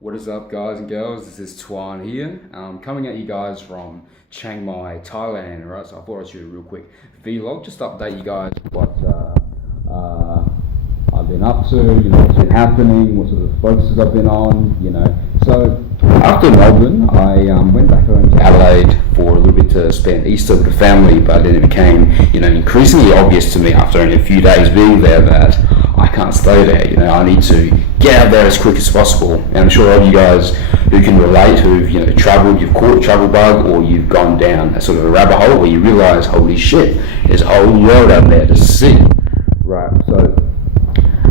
What is up, guys and girls? This is Tuan here, coming at you guys from Chiang Mai, Thailand. Right, so I thought I'd shoot a real quick vlog just to update you guys what I've been up to, what's been happening, what sort of focuses I've been on. So after Melbourne, I went back home to Adelaide for a little bit to spend Easter with the family, but then it became, increasingly obvious to me after only a few days being there that I can't stay there. I need to get out there as quick as possible. And I'm sure all of you guys who can relate, who've traveled, you've caught a travel bug, or you've gone down a sort of a rabbit hole where you realise, holy shit, there's a whole world out there to see. Right. So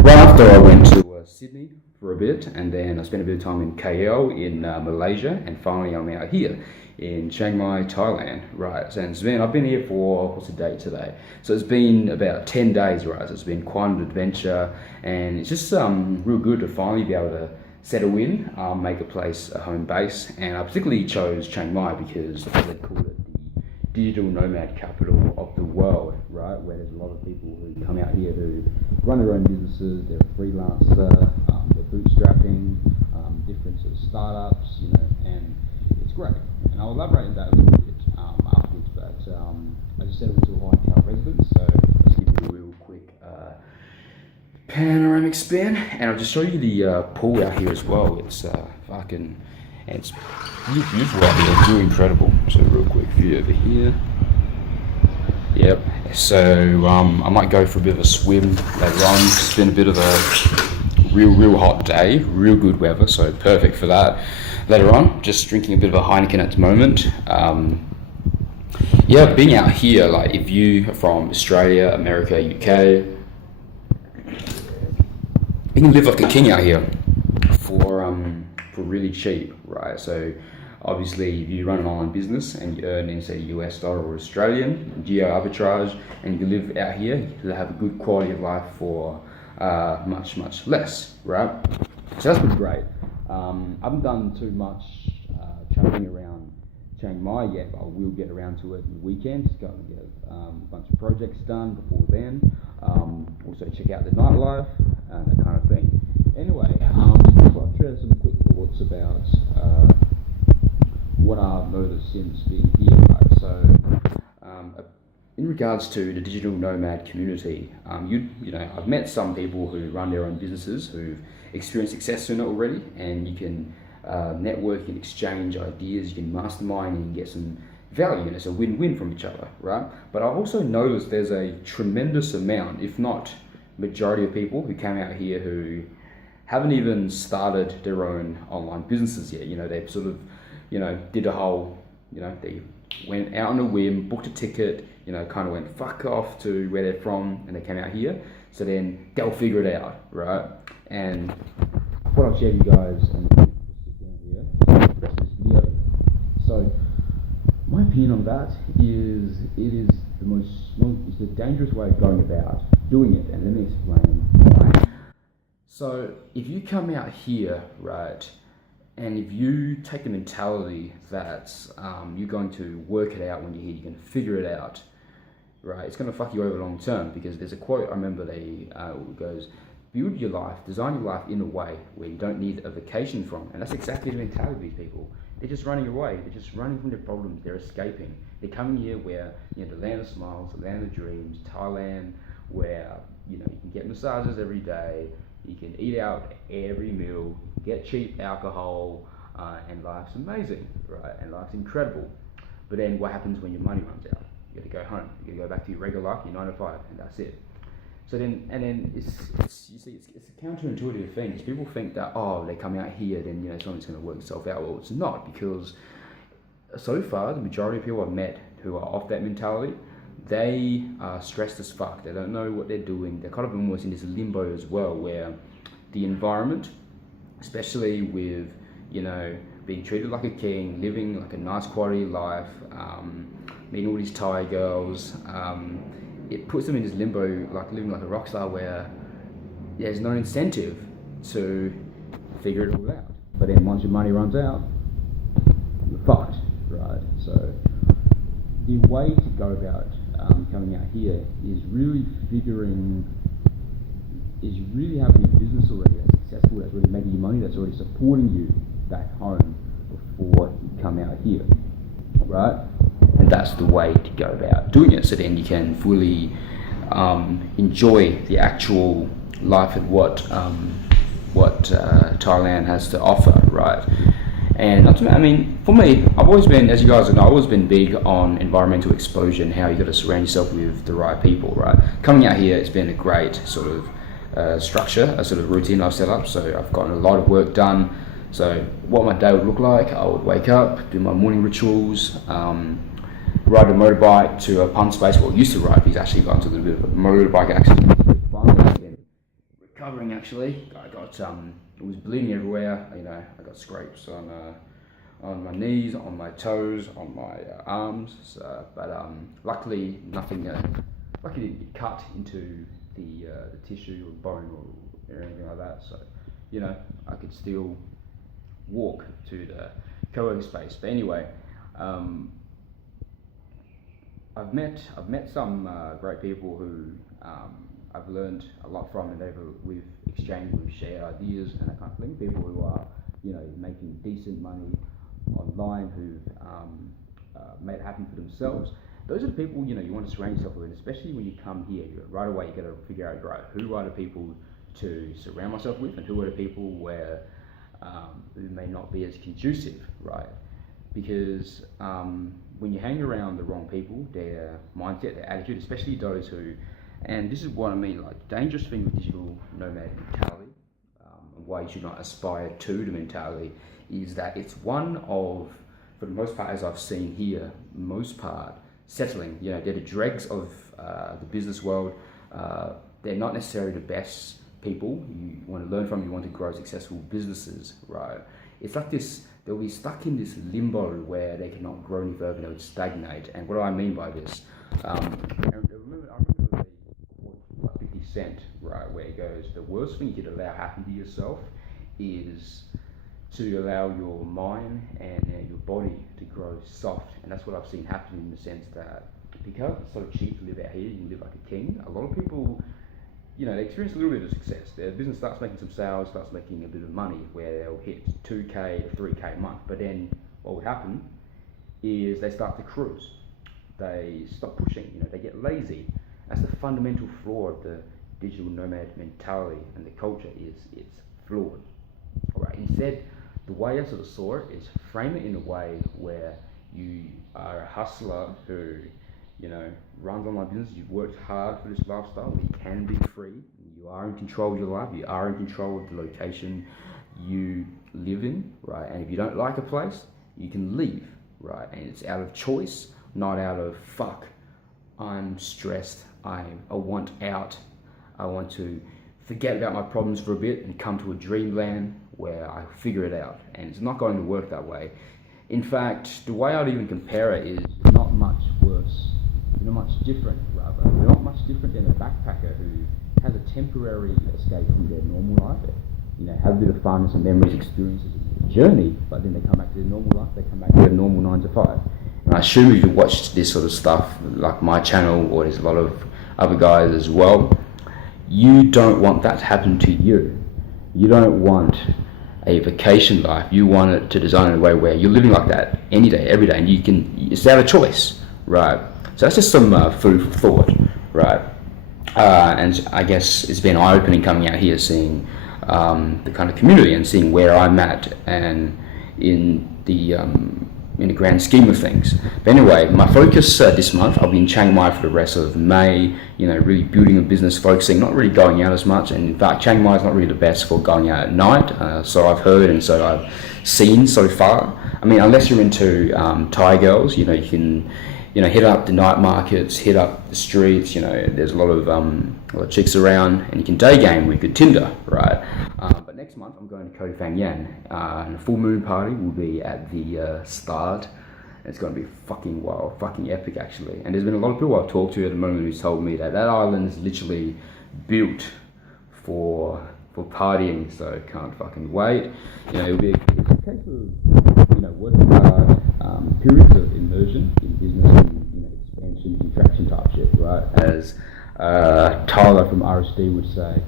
right after I went to Sydney for a bit, and then I spent a bit of time in KL in Malaysia, and finally I'm out here in Chiang Mai, Thailand. Right, so I've been here for, what's the date today? So it's been about 10 days, right? So it's been quite an adventure, and it's just real good to finally be able to settle in, make a place a home base. And I particularly chose Chiang Mai because they call it the digital nomad capital of the world, right? Where there's a lot of people who come out here who run their own businesses, they're a freelancer, they're bootstrapping, different sort of startups, and it's great. And I'll elaborate on that a little bit afterwards, but I just settled into a high-income residence, so I'll just give you a real quick panoramic spin, and I'll just show you the pool out here as well. It's it's really beautiful out here, it's really incredible. So real quick view over here. Yep, so I might go for a bit of a swim later on. It's been a bit of a real hot day, real good weather, so perfect for that. Later on, just drinking a bit of a Heineken at the moment. Being out here, like if you are from Australia, America, UK, you can live like a king out here for really cheap, right? So obviously, if you run an online business and you earn in say US dollar or Australian, geo arbitrage, and you live out here, you have a good quality of life for much less, right? So that's been great. I haven't done too much traveling around Chiang Mai yet, but I will get around to it in the weekend. Just go and get a bunch of projects done before then. Also check out the nightlife, that kind of thing. Anyway, I'll share some quick thoughts about what I've noticed since being here. Right? So, in regards to the digital nomad community, I've met some people who run their own businesses who've experienced success in it already, and you can network, you can exchange ideas, you can mastermind, and you can get some value, and it's a win-win from each other, right? But I've also noticed there's a tremendous amount, if not majority of people who came out here who haven't even started their own online businesses yet. They've sort of, did a whole, they went out on a whim, booked a ticket, kind of went fuck off to where they're from, and they came out here. So then they'll figure it out, right? And what I'll share with you guys, and down here, the rest of this video. So my opinion on that is it is it's the dangerous way of going about doing it, and let me explain why. So if you come out here, right, and if you take the mentality that you're going to work it out when you're here, you can figure it out, right, it's going to fuck you over long term, because there's a quote I remember it goes, build your life, design your life in a way where you don't need a vacation from. And that's exactly the mentality of these people. They're just running away, they're just running from their problems, they're escaping. They're coming here where, the land of smiles, the land of dreams, Thailand, where, you can get massages every day, you can eat out every meal, get cheap alcohol, and life's amazing, right? And life's incredible. But then what happens when your money runs out? You got to go home. You got to go back to your regular life, your 9 to 5, and that's it. So then it's a counterintuitive thing. Because people think that, they come out here, then something's going to work itself out. Well, it's not, because so far the majority of people I've met who are off that mentality, they are stressed as fuck. They don't know what they're doing. They're kind of almost in this limbo as well, where the environment, especially with being treated like a king, living like a nice quality life, meeting all these Thai girls, it puts them in this limbo, like living like a rock star, where there's no incentive to figure it all out. But then once your money runs out, you're fucked, right? So the way to go about coming out here is really having a business already that's successful, that's already making you money, that's already supporting you back home before you come out here, right? And that's the way to go about doing it. So then you can fully enjoy the actual life and what Thailand has to offer, right? And I mean, for me, I've always been, as you guys know, I've always been big on environmental exposure and how you got to surround yourself with the right people, right? Coming out here, it's been a great sort of structure, a sort of routine I've set up. So I've gotten a lot of work done. So what my day would look like, I would wake up, do my morning rituals, ride a motorbike to a pun space. Well, I used to ride, because actually got into a little bit of a motorbike accident. Recovering actually, I got it was bleeding everywhere. You know, I got scrapes on my knees, on my toes, on my arms. So, but luckily nothing. Luckily didn't get cut into the tissue or bone or anything like that. So, you know, I could still walk to the co-working space. But anyway, I've met some great people who I've learned a lot from, and we've exchanged, we've shared ideas and that kind of thing. People who are, you know, making decent money online, who've made it happen for themselves. Those are the people, you know, you want to surround yourself with, and especially when you come here, right away you got to figure out, right, who are the people to surround myself with, and who are the people who may not be as conducive, right? Because when you hang around the wrong people, their mindset, their attitude, especially those who, and this is what I mean, like, dangerous thing with digital nomad mentality, and why you should not aspire to the mentality, is that it's one of, for the most part, as I've seen here, most part, settling. You know, they're the dregs of the business world. They're not necessarily the best people you want to learn from, you want to grow successful businesses, right? It's like this, they'll be stuck in this limbo where they cannot grow any further, they would stagnate. And what do I mean by this? I remember the quote, 50 Cent, right, where it goes, the worst thing you could allow happen to yourself is to allow your mind and your body to grow soft. And that's what I've seen happen, in the sense that because it's so cheap to live out here, you can live like a king. A lot of people, you know, they experience a little bit of success. Their business starts making some sales, starts making a bit of money, where they'll hit 2K to 3K a month. But then what will happen is they start to cruise. They stop pushing, you know, they get lazy. That's the fundamental flaw of the digital nomad mentality, and the culture is it's flawed. All right. Instead, the way I sort of saw it is frame it in a way where you are a hustler who, you know, runs online business. You've worked hard for this lifestyle. You can be free. You are in control of your life. You are in control of the location you live in, right? And if you don't like a place, you can leave, right? And it's out of choice, not out of fuck, I'm stressed. I want out. I want to forget about my problems for a bit and come to a dreamland where I figure it out. And it's not going to work that way. In fact, the way I'd even compare it is not much worse, not much different rather. They're not much different than a backpacker who has a temporary escape from their normal life. You know, have a bit of fun, some memories, experiences, journey, but then they come back to their normal life, they come back to their normal 9 to 5. And I assume if you watch this sort of stuff, like my channel, or there's a lot of other guys as well, you don't want that to happen to you. You don't want a vacation life. You want it to design in a way where you're living like that any day, every day, and you can, it's out of choice, right? So that's just some food for thought, right? And I guess it's been eye-opening coming out here, seeing the kind of community and seeing where I'm at, and in the grand scheme of things. But anyway, my focus this month, I'll be in Chiang Mai for the rest of May, you know, really building a business, focusing, not really going out as much. And in fact, Chiang Mai is not really the best for going out at night, so I've heard and so I've seen so far. I mean, unless you're into Thai girls, you know, you can, you know, hit up the night markets, hit up the streets, you know, there's a lot of chicks around, and you can day game with good Tinder, right? But next month I'm going to Koh Phangan, and a full moon party will be at the start. It's going to be fucking wild, fucking epic actually. And there's been a lot of people I've talked to at the moment who's told me that that island is literally built for partying, so can't fucking wait. You know, it'll be it's a case of, you know, working hard, periods of immersion in business and, you know, expansion, contraction type shit, right? As Tyler from RSD would say,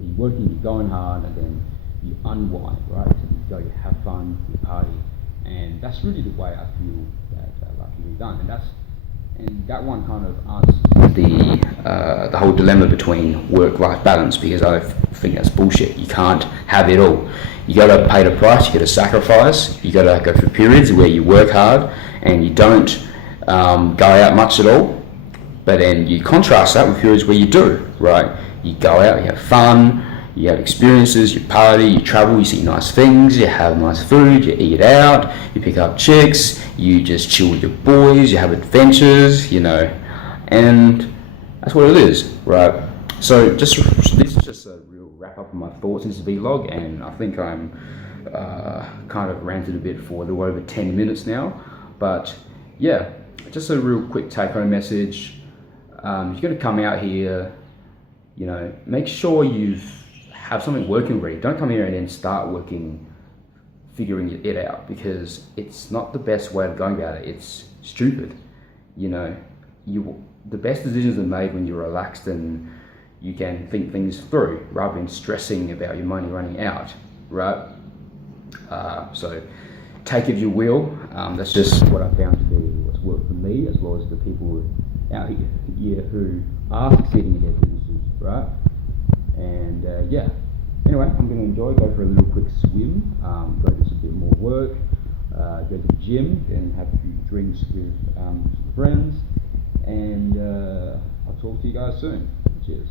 you're working, you're going hard, and then you unwind, right? So you go, you have fun, you party, and that's really the way I feel that life can be done. And that one kind of answers the whole dilemma between work-life balance, because I think that's bullshit. You can't have it all. You got to pay the price. You got to sacrifice. You got to go through periods where you work hard and you don't go out much at all. But then you contrast that with periods where you do, right? You go out, you have fun, you have experiences, you party, you travel, you see nice things, you have nice food, you eat out, you pick up chicks, you just chill with your boys, you have adventures, and that's what it is, right? So this is just a real wrap up of my thoughts in this vlog, and I think I'm kind of ranted a bit for a little over 10 minutes now, but yeah, just a real quick take-home message. If you're going to come out here, make sure you have something working ready. Don't come here and then start working, figuring it out, because it's not the best way of going about it. It's stupid. The best decisions are made when you're relaxed and you can think things through, rather than stressing about your money running out, right? So take it if you will. That's just what I found to be what's worked for me, as well as the people out here who are succeeding in their businesses, right? And yeah, anyway, I'm going to enjoy, go for a little quick swim, go do some bit more work, go to the gym and have a few drinks with some friends, and I'll talk to you guys soon. Cheers.